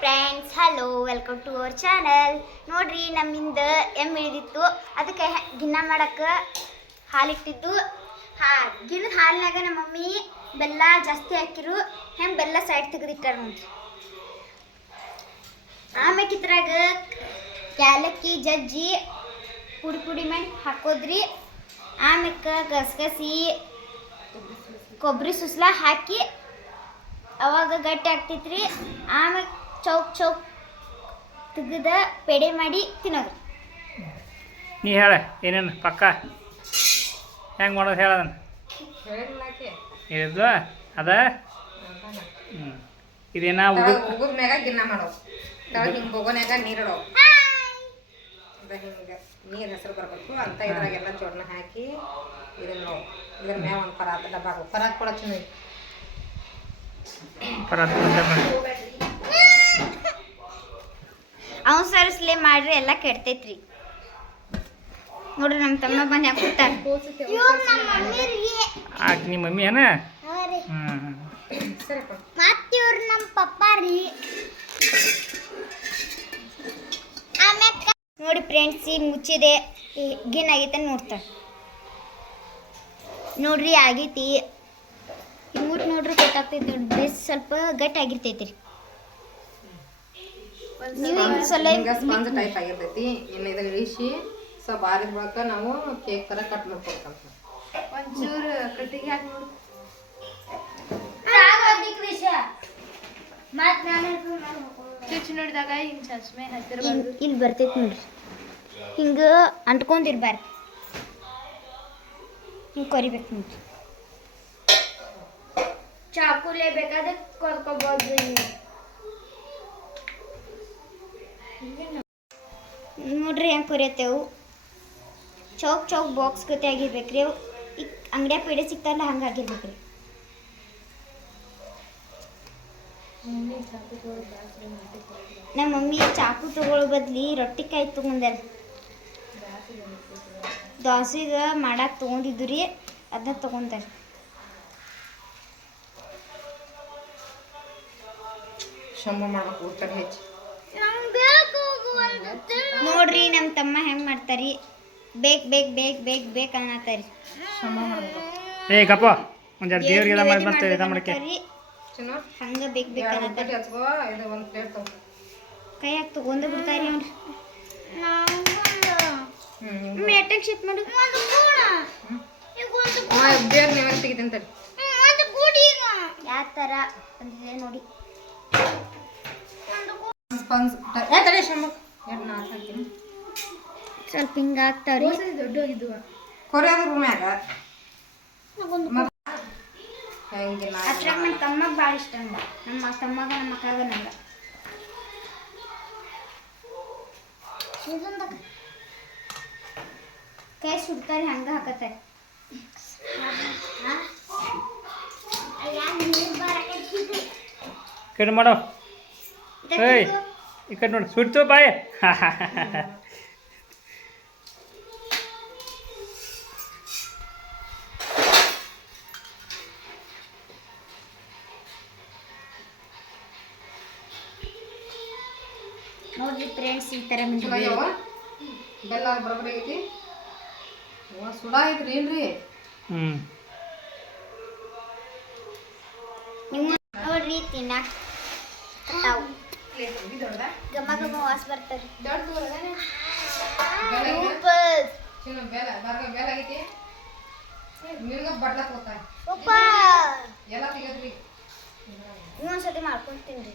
Friends, hello, welcome to our channel. ನೋಡ್ರಿ, ನಮ್ಮಿಂದ ಎಮ್ಮೆ ಇಳಿದಿತ್ತು. ಅದಕ್ಕೆ ಗಿನ್ನ ಮಾಡಕ್ಕೆ ಹಾಲಿಟ್ಟಿದ್ದು. ಗಿನ್ನದ ಹಾಲಿನಾಗ ನಮ್ಮ ಮಮ್ಮಿ ಬೆಲ್ಲ ಜಾಸ್ತಿ ಹಾಕಿರು. ಹೆಂಗೆ ಬೆಲ್ಲ ಸೈಡ್ ತೆಗೆದಿಟ್ಟಾರ ನೋಡ್ರಿ. ಆಮೇಲೆ ಇದ್ರಾಗ ಯಾಲಕ್ಕಿ ಜಜ್ಜಿ ಪುಡಿ ಮಾಡಿ ಹಾಕೋದ್ರಿ. ಆಮೇಲೆ ಗಸಗಸಿ ಕೊಬ್ಬರಿ ಸುಸ್ಲ ಹಾಕಿ ಅವಾಗ ಗಟ್ಟಿ ಆಗ್ತೈತ್ರಿ. ಆಮೇಲೆ ಚೌಕ್ ತೆಗೆದ ಪೇಡೆ ಮಾಡಿ ತಿನ್ನೋದು. ನೀ ಹೇಳ ಏನೇನು ಪಕ್ಕ ಹೆಂಗೆ ಮಾಡೋದು ಹೇಳೋದನ್ನ ಇದು ಅದ. ಇದೇನ ಉಗುದ ಮ್ಯಾಗ ಗಿನ್ನ ಮಾಡೋದು. ಹಿಂಗೆ ಬೊಗೋನ್ಯಾಗ ನೀರಿಡೋ, ಹಿಂಗೆ ನೀರು ಹೆಸರು ಬರಬೇಕು ಅಂತ. ಇದ್ರಾಗೆಲ್ಲ ಜೋಡಣ ಹಾಕಿ ಇದನ್ನ ನೋಡಿ, ಇದ್ರ ಮ್ಯಾಗ ಒಂದು ಪರಾತ ಡಬ್ಬ ಹಾಕೋ. ಪರಾತ್ ಕೂಡ ಚೆನ್ನಾಗಿ ಅವಸರಸ್ಲೆ ಮಾಡ್ರಿ, ಎಲ್ಲ ಕೆಡ್ತೈತ್ರಿ. ನೋಡ್ರಿ ನಮ್ಮ ತಮ್ಮ ಬಂದು ಹಾಕ್ಬಿಡ್ತಾರೆ. ಆಕೆ ನಿಮ್ಮ ಮಮ್ಮಿ ಏನ? ಮತ್ತೆ ಇವ್ರು ನಮ್ಮ ಪಪ್ಪ ರೀ. ಆಮ್ಯಾಕ ನೋಡಿ ಫ್ರೆಂಡ್ಸ್, ಈಗ ಮುಚ್ಚಿದೆ. ಈಗೇನು ಆಗೈತೆ ನೋಡ್ತಾರೆ. ನೋಡ್ರಿ ಆಗೈತಿ. ಈಗ ಮುಟ್ಟು ನೋಡ್ರಿ ಗೊತ್ತಾಗ್ತೈತಿ. ನೋಡ್ರಿ ಸ್ವಲ್ಪ ಗಟ್ಟಿ ಆಗಿರ್ತೈತಿ ರೀ. ಸ್ಪಂಜ್ ಟೈಪ್ ಆಗಿರ್ತೈತಿ. ಇನ್ನು ಇದನ್ನ ಇಳಿಸಿ ಸ್ವಲ್ಪ ಆರಿದ ಬಳಿಕ ನಾವು ಕೇಕ್ ಥರ ಕಟ್ ಮಾಡ್ಕೊಬೇಕಂತ. ಒಂಚೂರು ಕಟ್ಟಿಗೆ ಹಾಕಿ ನೋಡು. ಚುಚ್ಚಿ ನೋಡಿದಾಗ ಹಿಂಗೆ ಚಸ್ಮೆ ಹತ್ತಿರಬಾರ್ದು. ಇಲ್ಲಿ ಬರ್ತೈತಿ ನೋಡ್ರಿ, ಹಿಂಗೆ ಅಂಟ್ಕೊಂಡಿರ್ಬಾರ್ದು. ಹಿಂಗೆ ಕೊರಿಬೇಕು ನೋಡ್ರಿ. ಚಾಕುಲೆ ಬೇಕಾದ್ರೆ ಕೊರ್ಕೋಬೋದು. ನೋಡ್ರಿ ಹೆಂಗೆ ಕೊರಿಯತ್ತೇವು. ಚೌಕ್ ಬಾಕ್ಸ್ ಗತೆ ಆಗಿರ್ಬೇಕ್ರಿ. ಅವು ಈಗ ಅಂಗಡಿಯಾಗ ಪೇಡೆ ಸಿಗ್ತಾರಲ್ಲ ಹಂಗೆ ಆಗಿರ್ಬೇಕ್ರಿ. ನಮ್ಮ ಮಮ್ಮಿ ಚಾಕು ತಗೊಳ್ಳೋ ಬದ್ಲಿ ರೊಟ್ಟಿ ಕಾಯಿ ತೊಗೊಂಡಾರ. ದೋಸೆಗೆ ಮಾಡಕ್ಕೆ ತೊಗೊಂಡಿದ್ದು ರೀ, ಅದನ್ನ ತೊಗೊಂಡಾರ. ಶಂಭ ಮಾಡ್ಬೇಕು ಊಟ ಹೆಚ್ಚು. ನೋಡ್ರಿ ನಮ್ಮ ತಮ್ಮ ಹೆಂಗೆ ಮಾಡ್ತಾರಿ. ಬೇಕ್ ಅನ್ನತ್ತಾರಿ. ಶಂಭ ಮಾಡ್ಬೇಕು. ಏ ಗಪ್ಪ ಒಂದು ಎರಡು ದೇವ್ರಿಗೆಲ್ಲ ಮಾಡಿ ಬರ್ತೇವೆ ಇದು ಮಾಡಕ್ಕೆ. ಹಂಗೆ ಬೇಕು ಅನ್ನತ್ತಾರಿ. ಇದು ಒಂದು ಪ್ಲೇಟ್ ತಗೋ. ಕೈ ಹಾಕಿ ತೊಗೊಂಡು ಬಿಡ್ತಾರಿ ಅವ್ರು. ಎಟ್ಟಕ್ಕೆ ಶಿಫ್ಟ್ ಮಾಡು. ಬೇರೆ ನೀವೇ ತೆಗಿತೀನಿ. ಯಾವ ಥರ ಅಂತಿದೆ ನೋಡಿ. ಸ್ಪಂಜ್ ತಡೆ ಶಂಭ ಎರಡು ನಾಲ್ಕು ಹಾಕ್ತೀನಿ. ಸ್ವಲ್ಪ ಹಿಂಗೆ ಹಾಕ್ತಾವ್ರಿ. ದೊಡ್ಡೋಗಿದ್ವು ಕೊರಿಯೋದ್ರ ಮ್ಯಾಗ ಅದ್ರಾಗ ನನ್ನ ತಮ್ಮಗೆ ಭಾಳ ಇಷ್ಟ. ನಮ್ಮ ತಮ್ಮಗ ನಮ್ಮ ಅಕ್ಕಾಗ ನಂಗೆ ಕೈ ಸುಡ್ತಾರೆ, ಹಂಗೆ ಹಾಕತ್ತಾರೆ. ಕಡೆ ಮಾಡೋ. ಏಯ್ ಈ ಕಡೆ ನೋಡಿ ಸುಡ್ತು ಬಾಯ್. ನೋಡ್ರಿ ಫ್ರೆಂಡ್ಸ್, ಈ ಥರ ಬೆಲ್ಲ ಬರೋಬ್ಬರಿ ಐತಿ. ಸುಡ ಐತ್ರಿ ಇಲ್ರಿ. ನೋಡ್ರಿ ತಿನ್ನಾಕ ಘಮ ವಾಸ ಬರ್ತಾರೆ. ಬೆಲ್ಲ ಆಗೈತಿ. ನಿಮ್ಗೆ ಬಡ್ಲಕ್ ಹೋಗ್ತಾರೆ ಎಲ್ಲ ತೆಗದ್ರಿ. ಇನ್ನೊಂದ್ಸತಿ ಮಾಡ್ಕೊಂಡು ತಿನ್ರಿ.